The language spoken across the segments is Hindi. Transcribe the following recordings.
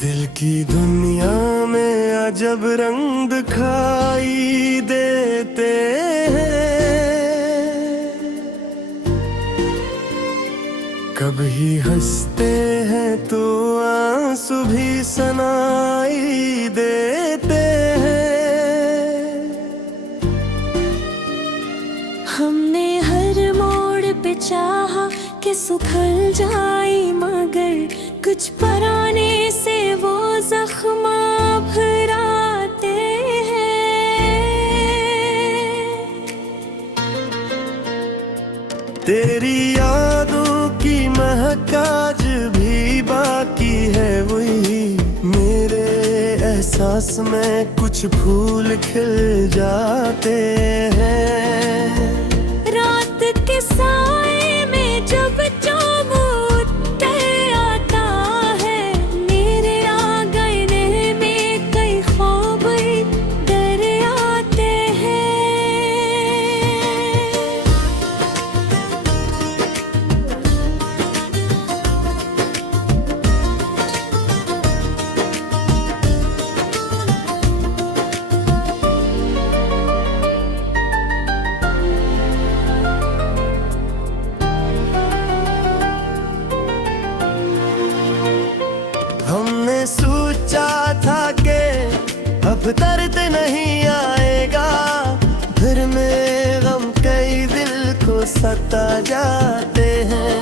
दिल की दुनिया में अजब रंग दिखाई देते हैं। कभी हंसते हैं तो आंसू भी सुनाई देते हैं। हमने हर मोड़ पे चाहा कि सुखल जाए, मगर कुछ पराने से वो जख्म भराते हैं। तेरी यादों की महक आज भी बाकी है, वही मेरे एहसास में कुछ फूल खिल जाते हैं। रात के साए में जब चाँद उठते आता है, मेरे आंगन में कई ख्वाब डर आते हैं। हमने सोचा था कि अब दर्द नहीं आएगा, फिर में गम कई दिल को सता जाते हैं।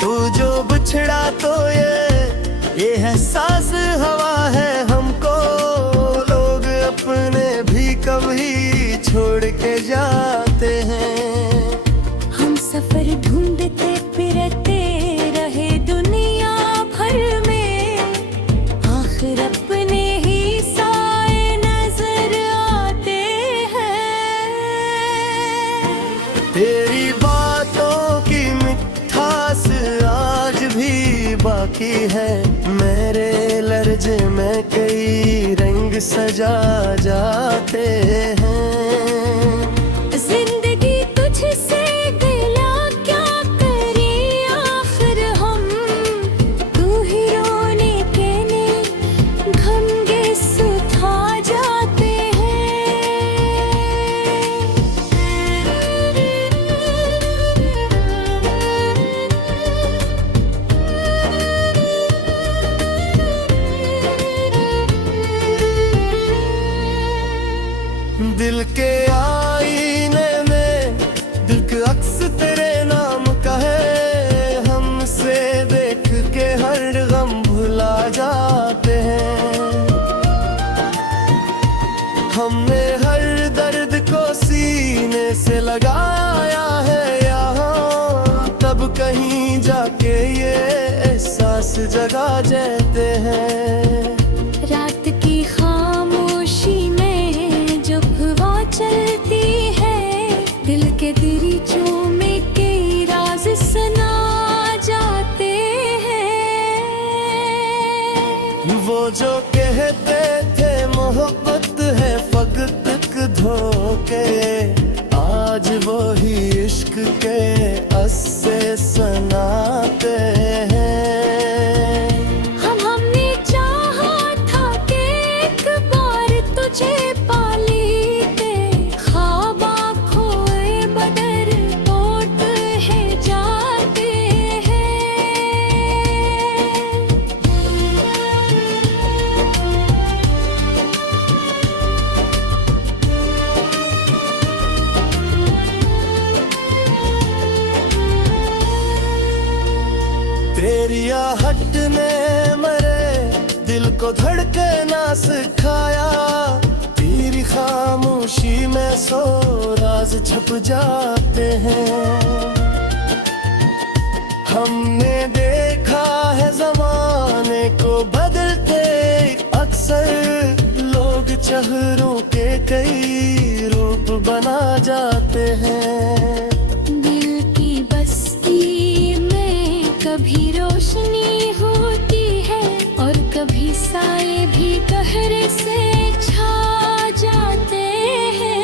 तू जो बिछड़ा तो ये एहसास हवा है हमको, लोग अपने भी कभी छोड़ के जाते हैं। हम सफर ढूंढते फिरते रहे दुनिया भर में, आखिर अपने ही साए नजर आते हैं। तेरी बातों की मिठास आज भी बाकी है, मेरे लर्जे में कई रंग सजा जाते हैं। जिंदगी तुझसे गिला क्या करें आखिर हम, तू ही रोने के ने घमगे सुथा जाते हैं। दिल के आईने में दिल का अक्स तेरे नाम का है, हमसे देख के हर गम भुला जाते हैं। हमने हर दर्द को सीने से लगाया है यहाँ, तब कहीं जाके ये एहसास जगा जाते हैं। रात की खामोशी में जब हवा चलती है, दिल के दरीचों में कई राज सुना जाते हैं। वो जो कहते थे मोहब्बत है फकत धोखे, आज वो ही इश्क के अस्से सुनाते हैं। हमने चाहा था कि एक बार तुझे पा लेते, ख्वाब खोए बदर टूट है जाते तेरी आहट ने मेरे दिल को धड़कना सिखाया, तेरी खामोशी में सौ राज छुप जाते हैं। हमने देखा है जमाने को बदलते, अक्सर लोग चेहरों के कई रूप बना जाते हैं। दिल की बस्ती में कभी रोशनी होती है, और कभी साए भी गहरे से छा जाते हैं।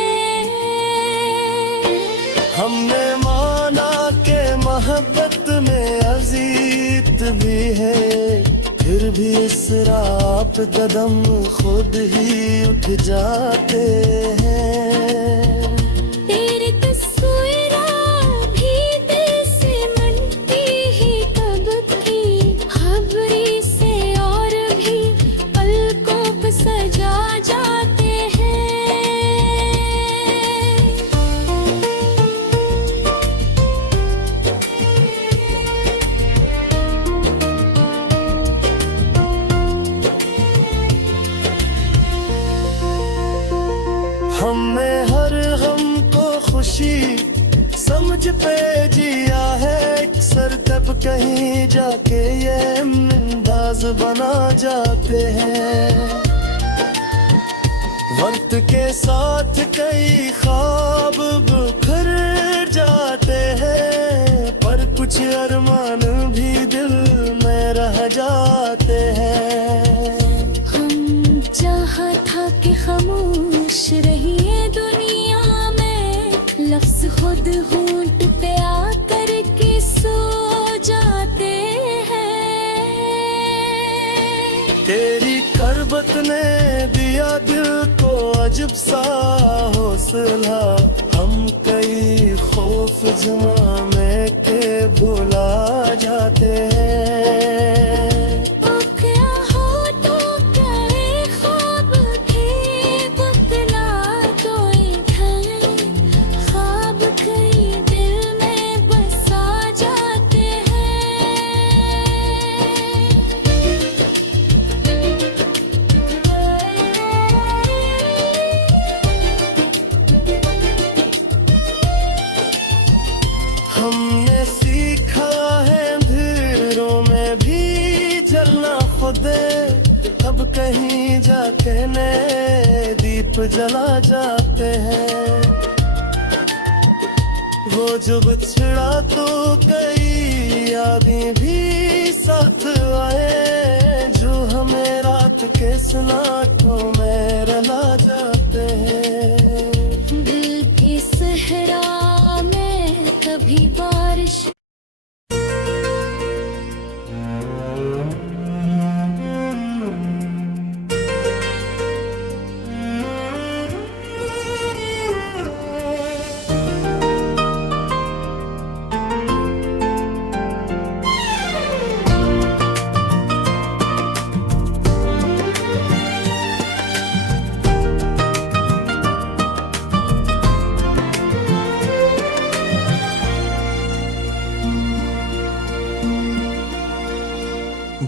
हमने हमने माना के मोहब्बत में अजीत भी है, इस राह पे कदम खुद ही उठ जाते हैं। तेरी तस्वीरें भी दिल से मिलती ही कब की खबरी से और भी पलकों पे सजा जाते हैं। हमने हर गम को खुशी समझ पे जिया है, अक्सर तब कहीं जाके ये अंदाज बना जाते हैं। वक्त के साथ कई ख्वाब बिखर जाते हैं, पर कुछ अरमान भी दिल में रह जाते हैं। हम चाहा था कि खामोश रहिए दुनिया में, लफ्ज खुद होंठ पे आकर के सो जाते हैं। तेरी करबत ने दिया दिल को अजब सा हौसला, हम कई खौफ जमाने के भुला जाते हैं। ओ क्या हो तो क्या ये ख्वाब भी बतला दो इधर, ख्वाब कई दिल में बसा जाते हमने सीखा है अंधेरों में भी जलना खुदे, अब कहीं जाके नए दीप जला जाते हैं। वो जो बिछड़ा तो कई यादें भी साथ आए, जो हमें रात के सन्नाटों में रुला जाते हैं। दिल की सहरा में कभी बारिश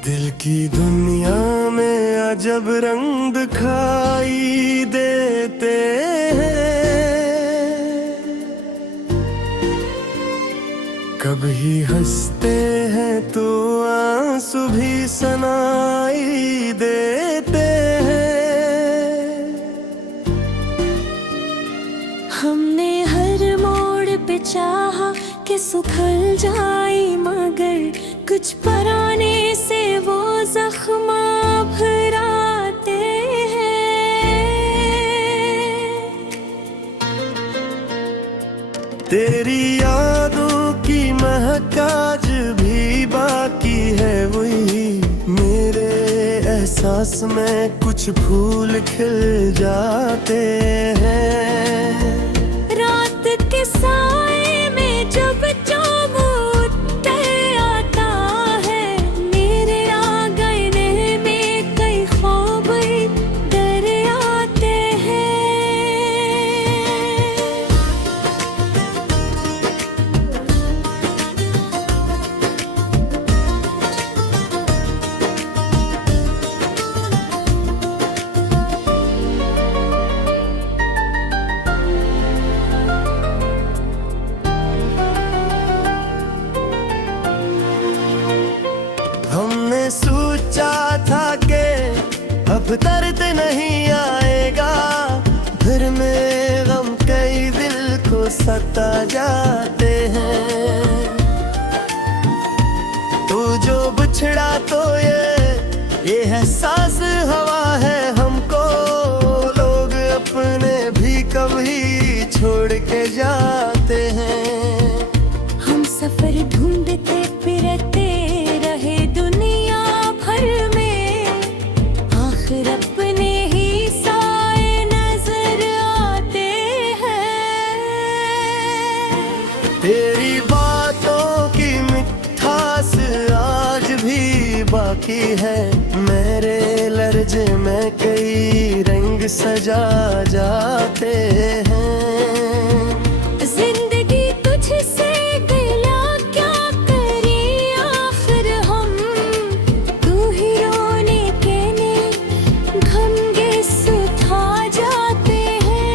दिल की दुनिया में अजब रंग दिखाई देते हैं, कभी हंसते हैं तो आंसू भी सुनाई देते हैं। हमने हर मोड़ पे चाहा कि सुखल जाए, मगर कुछ पराने से वो जख्म भराते हैं। तेरी यादों की महक आज भी बाकी है वही, मेरे एहसास में कुछ फूल खिल जाते हैं। रात के साए में जब चाँद उतर आता है, मेरे आंगन में कई ख्वाब डर आते हैं। हमने सोचा था कि अब दर्द नहीं आएगा, फिर में गम कई दिल को सता जाते हैं। तू जो बिछड़ा तो ये एहसास हवा है हमको, लोग अपने भी कभी छोड़ के जाते हैं। हम सफर ढूंढते फिरते रहे दुनिया भर में, की है। मेरे लर्जे में कई रंग सजा जाते हैं। जिंदगी तुझसे गिला क्या करें आखिर हम, तू ही रोने कहने घमगे सुथा जाते हैं।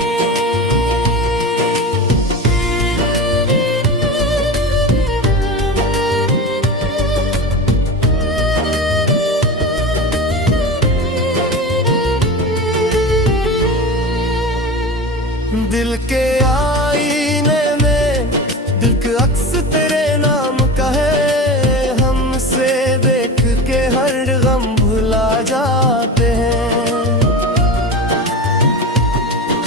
दिल के आईने में दिल का अक्स तेरे नाम का है। हमसे देख के हर गम भुला जाते हैं।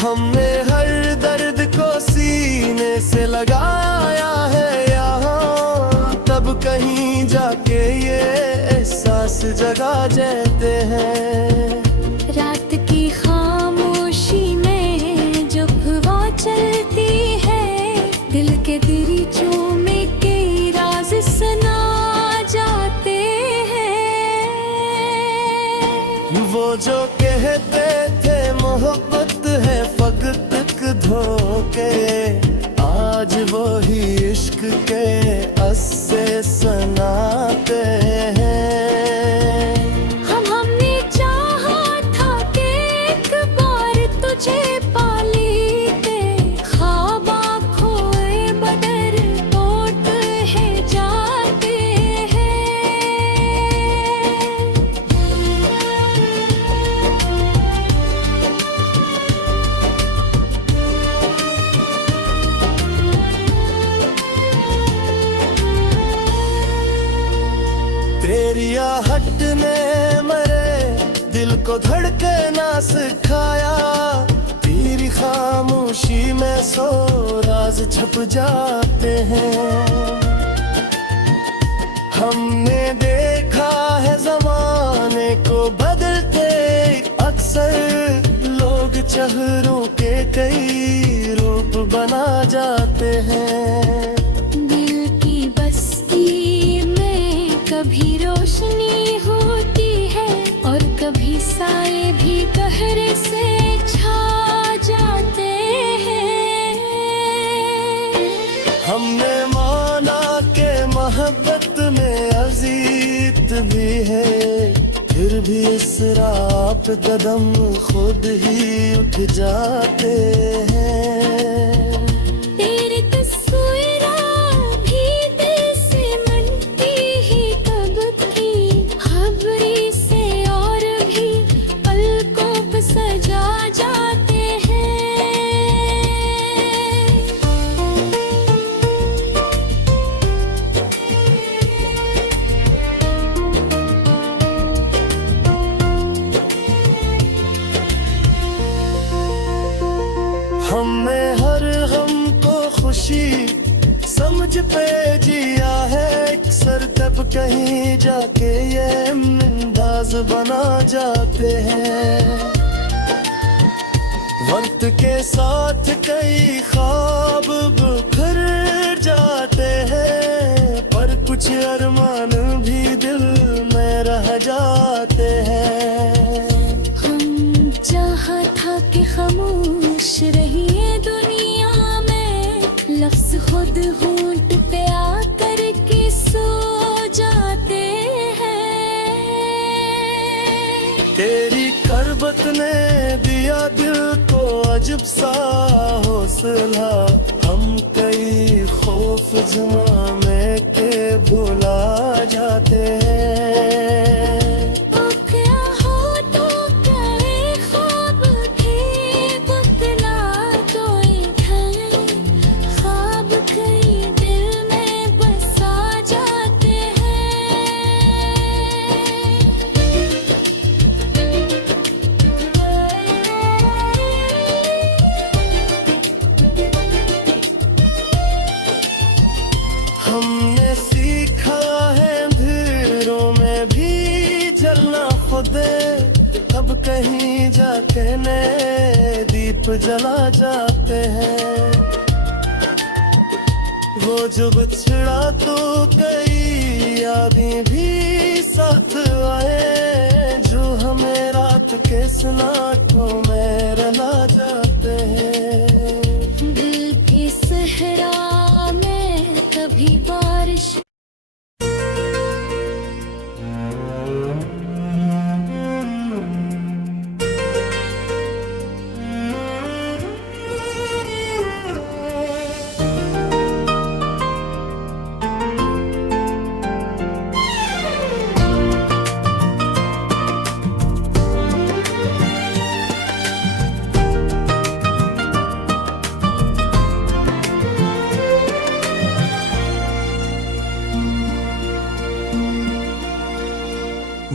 हमने हर दर्द को सीने से लगाया है यहाँ, तब कहीं जाके ये एहसास जगा जाते हैं। रात की खामोशी में जब हवा चलती है, दिल के दरीचों में कई राज सुना जाते हैं। वो जो कहते थे मोहब्बत है फकत धोखे, आज वो ही इश्क के अस्से सुनाते हैं। हमने चाहा था कि एक बार तुझे पा लेते, ख्वाब खोए बदर टूट है जाते तेरी आहट ने मरे दिल को धड़कना सिखाया। तेरी खामोशी में सो राज छुप जाते हैं। हमने देखा है जमाने को बदलते अक्सर, लोग चेहरों के कई रूप बना जाते हैं। दिल की बस्ती में कभी रोशनी होती है और कभी साए भी गहरे से छा जाते हैं। हमने माना के मोहब्बत में अजीत भी है, फिर भी इस राह पे कदम खुद ही उठ जाते हैं। तेरी तस्वीरें भी दिल से मनती ही कब की, खबरी से और भी पलकों पे सजा जाते हैं। हमने हर गम को खुशी समझ पे जिया है अक्सर, तब कहीं जाके ये अंदाज बना जाते हैं। वक्त के साथ कई ख्वाब बिखर जाते हैं, पर कुछ अरमान भी दिल में रह जाते हैं। हम चाहा था कि खामोश रहिए दुनिया में, लफ्ज खुद होंठ पे आकर के सो जाते हैं। तेरी करबत ने दिया दिल को अजब सा हौसला, हम कई खौफ जमाने के भुला जाते हैं। ओ क्या हो तो क्या ख्वाब थे, बतला तो इधर ख्वाब कई दिल में बसा जाते हमने सीखा है अंधेरों में भी जलना खुदे, अब कहीं जाके नए दीप जला जाते हैं। वो जो बिछड़ा तो कई यादें भी साथ आई। सन्नाटों में रला जाते हैं। दिल की सहरा में कभी बारिश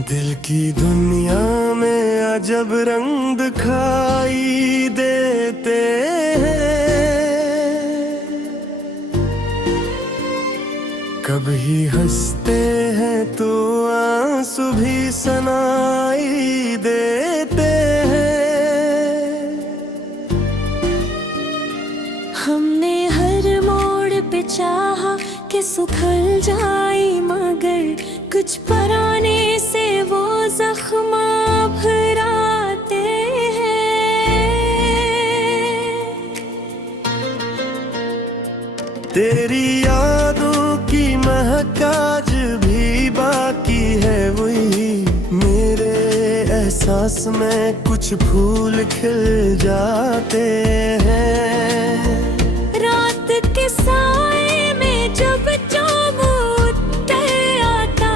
दिल की दुनिया में अजब रंग दिखाई देते हैं। कभी हंसते हैं तो आंसू भी सुनाई देते हैं। हमने हर मोड़ पे चाहा कि सुखल जाए, मगर कुछ पराने से वो जख्म भराते हैं। तेरी यादों की महक आज भी बाकी है वही। मेरे एहसास में कुछ फूल खिल जाते हैं। रात के साए में जब चाँद उतर आता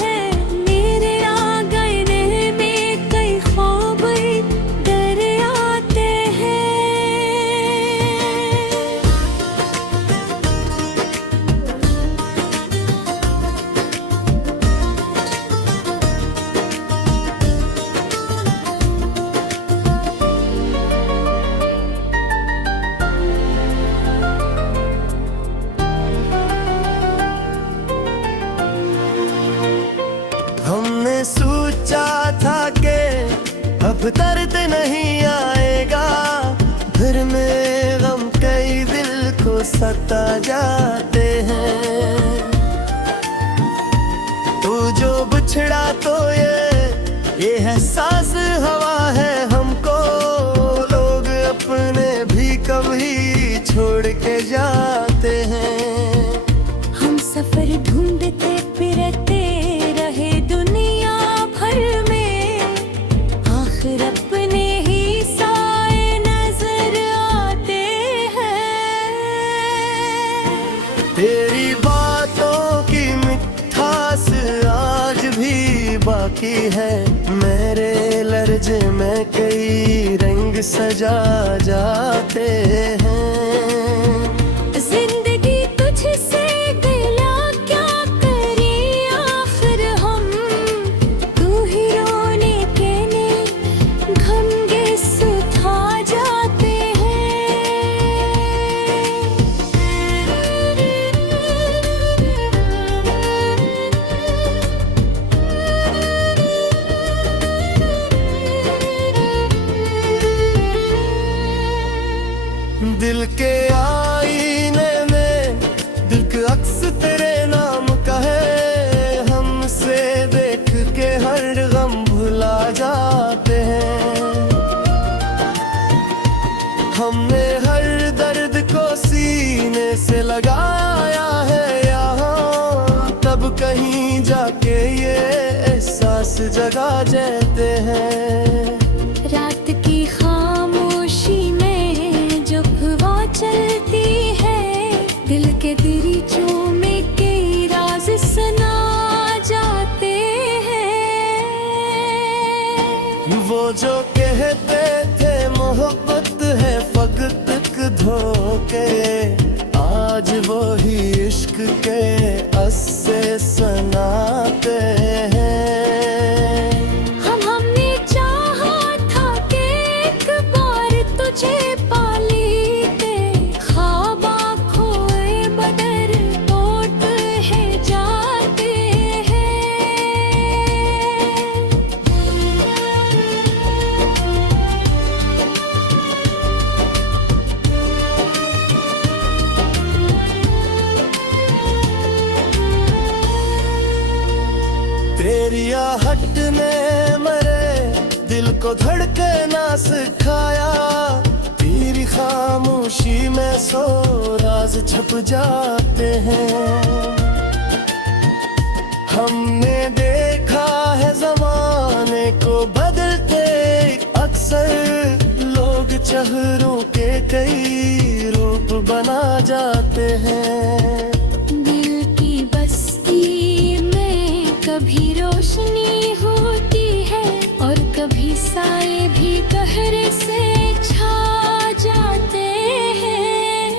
है, मेरे आंगन में कई ख्वाब डर आते हैं। हमने सोचा था कि अब दर्द नहीं आएगा, फिर में गम कई दिल को सता जाते हैं। तू जो बिछड़ा तो ये एहसास हवा है हमको। लोग अपने भी कभी छोड़ के जाते हैं। हम सफर ढूंढते फिरते रहे दुनिया भर में, आखिर अपने ही साए नजर आते हैं। तेरी बातों की मिठास आज भी बाकी है। मेरे लर्जे में कई रंग सजा जाते हैं। जिंदगी तुझसे गिला क्या करें आखिर हम, तू ही रोने के ने घमगे सुथा जाते दिल के आईने में दिल का अक्स तेरे नाम का है। हमसे देख के हर गम भुला जाते हैं। हमने हर दर्द को सीने से लगाया है यहाँ, तब कहीं जाके ये एहसास जगा जाते हैं। रात की खामोशी में जब हवा चलती है, दिल के दरीचों में कई राज सुना जाते हैं। वो जो कहते थे मोहब्बत है फकत धोखे, आज वो ही इश्क के अस्से सुनाते हैं। हमने चाहा था कि एक बार तुझे पा लेते, ख्वाब खोए बदर टूट है जाते हैं। तेरी आहट में मरे दिल को धड़कना सिखाया, तेरी खामोशी में सो राज छुप जाते हैं। हमने देखा है जमाने को बदलते, अक्सर लोग चेहरों के कई रूप बना जाते हैं। दिल की बस्ती में कभी रोशनी होती है और कभी साए भी गहरे से छा जाते हैं।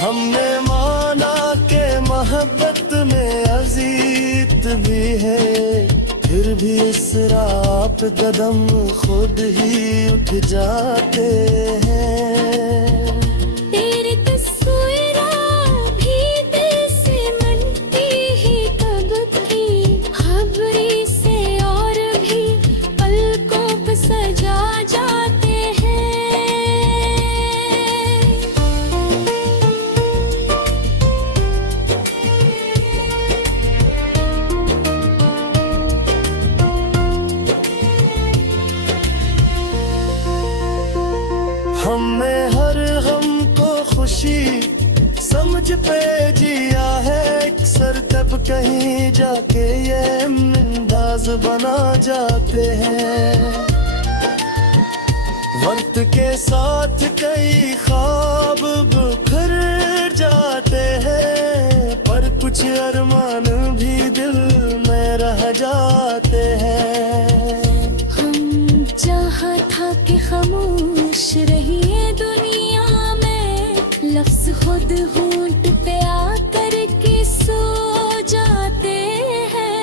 हमने माना के मोहब्बत में अजीत भी है, फिर भी इस राह पे कदम खुद ही उठ जाते हैं। तेरी तस्वीरें भी दिल से मनती ही कब की, खबरी से और भी पलकों पे सजा जाते हैं। हमने हर गम को खुशी समझ पे जिया है, अक्सर तब कहीं जाके ये अंदाज बना जाते हैं। वक्त के साथ कई ख्वाब बिखर जाते हैं, पर कुछ अरमान भी दिल में रह जाते हैं। हम चाहा था कि खामोश रहिए दुनिया में, लफ्ज खुद होंठ पे आकर के सो जाते हैं।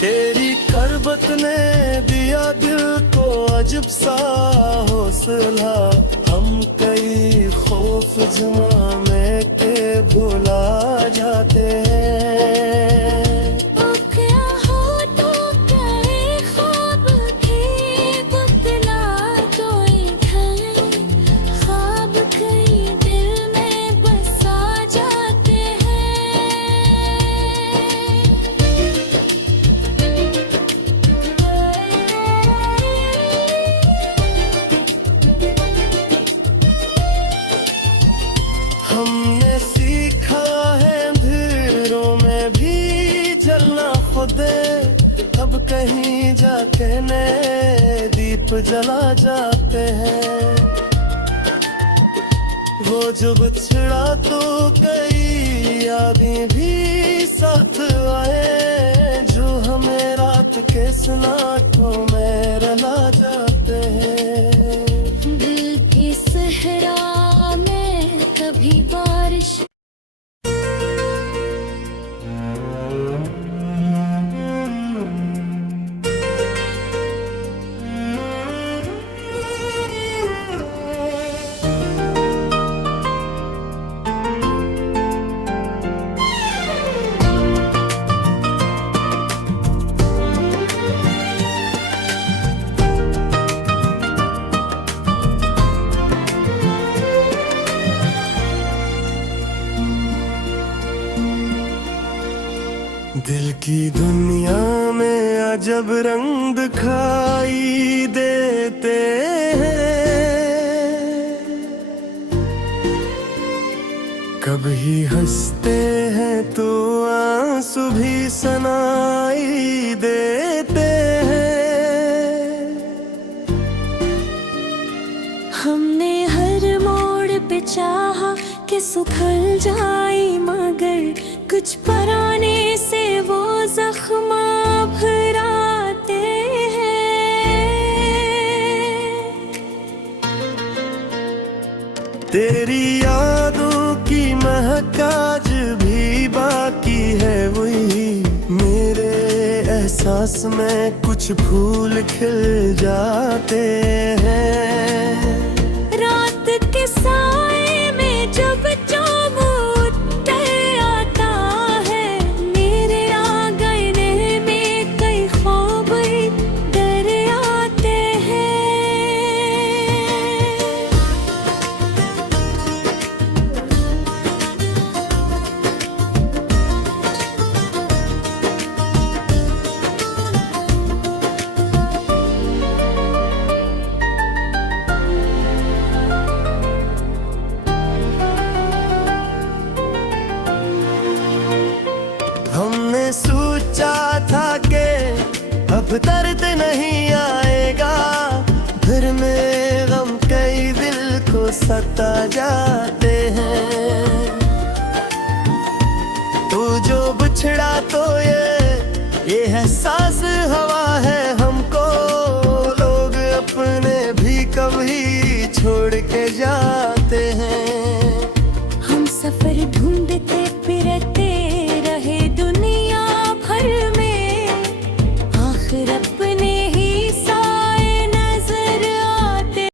तेरी करबत ने दिया दिल को अजब सा हौसला, हम कई खौफ जमाने के भुला जाते हैं। ओ क्या हो तो क्या ये ख्वाब थे, बदला तो इधर ख्वाब कई दिल में बसा जाते हैं। हमने सीखा है अंधेरों में भी जलना खुदे, अब कहीं जाके नए दीप जला जाते हैं। वो जो बिछड़ा तो कई यादें भी साथ आए, जो हमें रात के सन्नाटों में रुला जाते हैं। दिल की सहरा में कभी बारिश दिल की दुनिया में अजब रंग दिखाई देते हैं, कभी हंसते हैं तो आंसू भी सुनाई देते हैं। हमने हर मोड़ पे चाहा कि सुखल जाए, मगर कुछ पराने से वो जख्म भराते हैं। तेरी यादों की महक आज भी बाकी है, वही मेरे एहसास में कुछ फूल खिल जाते हैं। रात के साए में जब चाँद उतर आता है, मेरे आंगन में कई ख्वाब डर आते हैं। अब दर्द नहीं आएगा, फिर में गम कई दिल को सता जाते हैं। तू जो बिछड़ा तो ये एहसास हवा है हमको, लोग अपने भी कभी छोड़ के जाते हैं। हम सफर ढूंढते